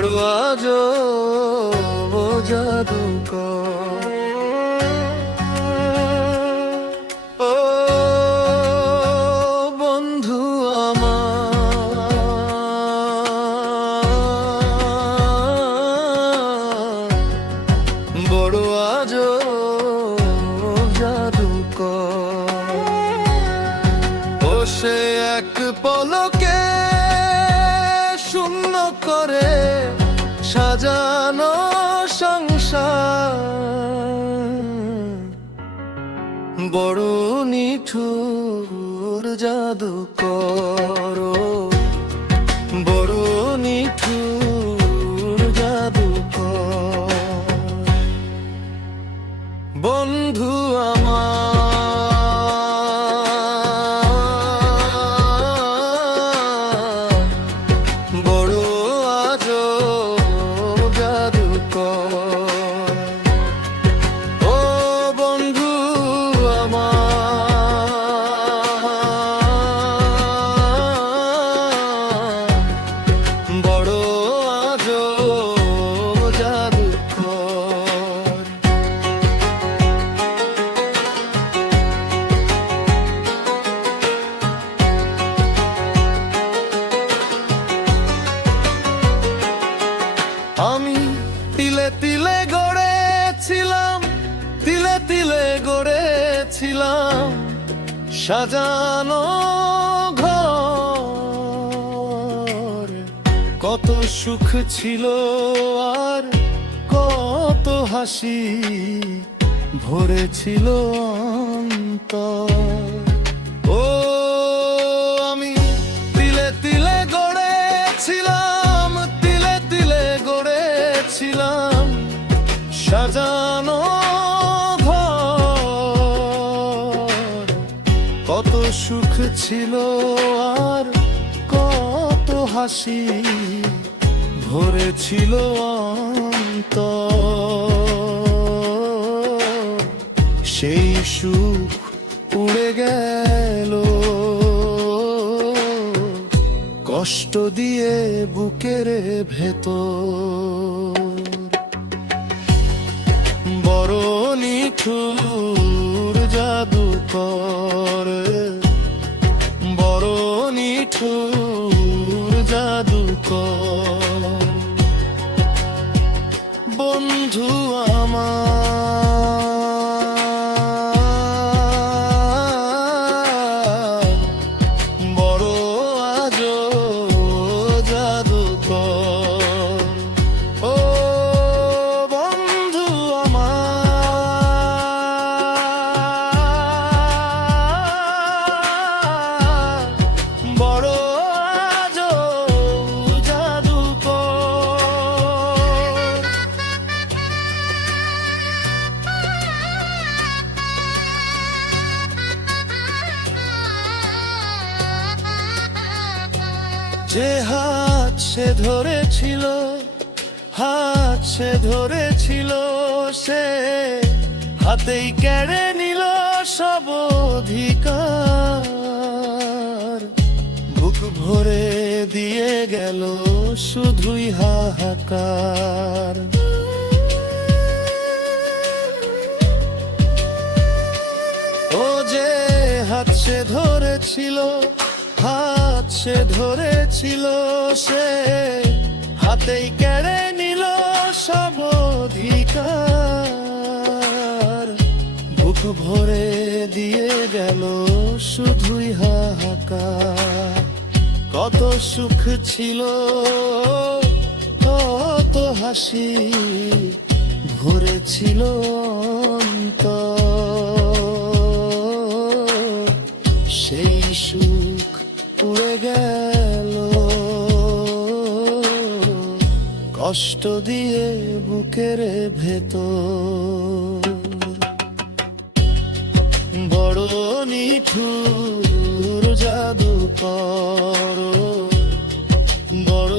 বড় আজব জাদুকর। ও বন্ধু আমার, বড় আজব জাদুকর। ও সে এক পলকে শূন্য করে সাজানো সংসার, বড় নিঠুর জাদুকর, বড় নিঠুর জাদুকর। বন্ধু আমার, বড় আজব জাদুকর। ও বন্ধু আমার, বড় আজব জাদুকর। আমি তিলে তিলে গড়েছিলাম, তিলে তিলে গড়েছিলাম সাজানো ঘর। কত সুখ ছিল আর কত হাসি ভরেছিল অন্তর। ও আমি তিলে তিলে গড়েছিলাম, তিলে তিলে গড়েছিলাম সাজানো ঘর। কত সুখ ছিল আর কত হাসি ভরেছিল অন্তর। সেই সুখ উড়ে গেল কষ্ট দিয়ে বুকের ভেতর। বড় নিঠুর জাদুকর, বড় নিঠুর জাদুকর। বন্ধু আমার, বড় আজব জাদুকর। ও বন্ধু আমার, বড় আজব জাদুকর। যে হাত সে ধরেছিল, হাত সে ধরেছিল, সে হাতেই কেড়ে নিল সব অধিকার। বুক ভরে দিয়ে গেল শুধুই হাহাকার। ও যে হাত সে ধরেছিল, হাত সে ধরেছিল, সে হাতেই কেড়ে নিল সব অধিকার। বুক ভরে দিয়ে গেল শুধুই হাহাকার। কত সুখ ছিল, কত হাসি ভরেছিল অন্তর। সেই সুখ উড়ে গেল কষ্ট দিয়ে বুকের ভেতর। বড় নিঠুর জাদুকর, বড়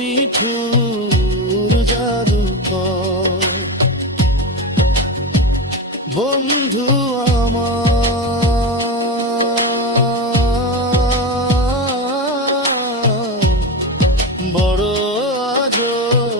নিঠুর জাদুকর। বন্ধু আমার, বড় আজব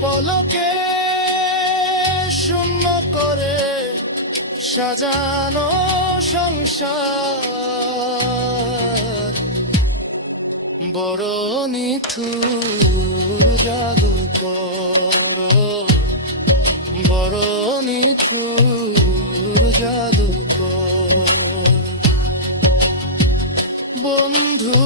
পলকে শূন্য করে সাজানো সংসার বড় নিঠুর জাদুকর, বড় নিঠুর জাদুকর। বন্ধু